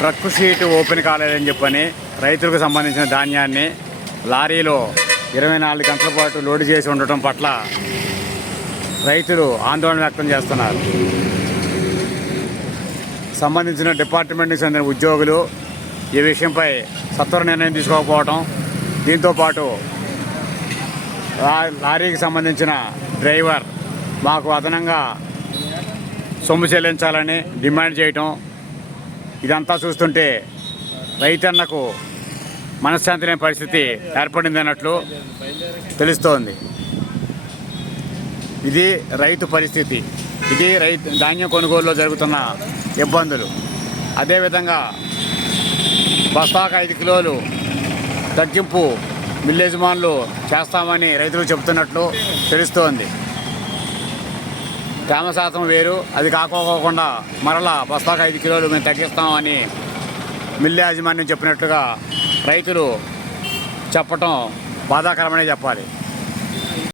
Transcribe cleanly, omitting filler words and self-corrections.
Truck sheet open కాలేదని చెప్పని రైతులకు సంబంధించిన ధాన్యాన్ని లారీలో 24 గంటల పాటు లోడ్ చేసి ఉండటం పట్ల రైతులు ఆందోళన వ్యక్తం చేస్తున్నారు. సంబంధించిన డిపార్ట్మెంట్కి చెందిన ఉద్యోగులు ఈ విషయంపై సత్వర నిర్ణయం తీసుకోకపోవటం, దీంతోపాటు లారీకి సంబంధించిన డ్రైవర్ మాకు అదనంగా సొమ్ము చెల్లించాలని డిమాండ్ చేయటం, ఇదంతా చూస్తుంటే రైతన్నకు మనశ్శాంతి లేని పరిస్థితి ఏర్పడింది అన్నట్లు తెలుస్తోంది. ఇది రైతు పరిస్థితి, ఇది ధాన్యం కొనుగోలులో జరుగుతున్న ఇబ్బందులు. అదేవిధంగా బస్తాకు 5 కిలోలు తగ్గింపు మిల్ యజమానులు చేస్తామని రైతులు చెబుతున్నట్లు తెలుస్తోంది. తేమ శాతం వేరు, అది కాకోకుండా మరలా బస్తాకు 5 కిలోలు మేము తగ్గిస్తామని మిల్ యాజమాన్యం చెప్పినట్లుగా రైతులు చెప్పటం బాధాకరమనే చెప్పాలి.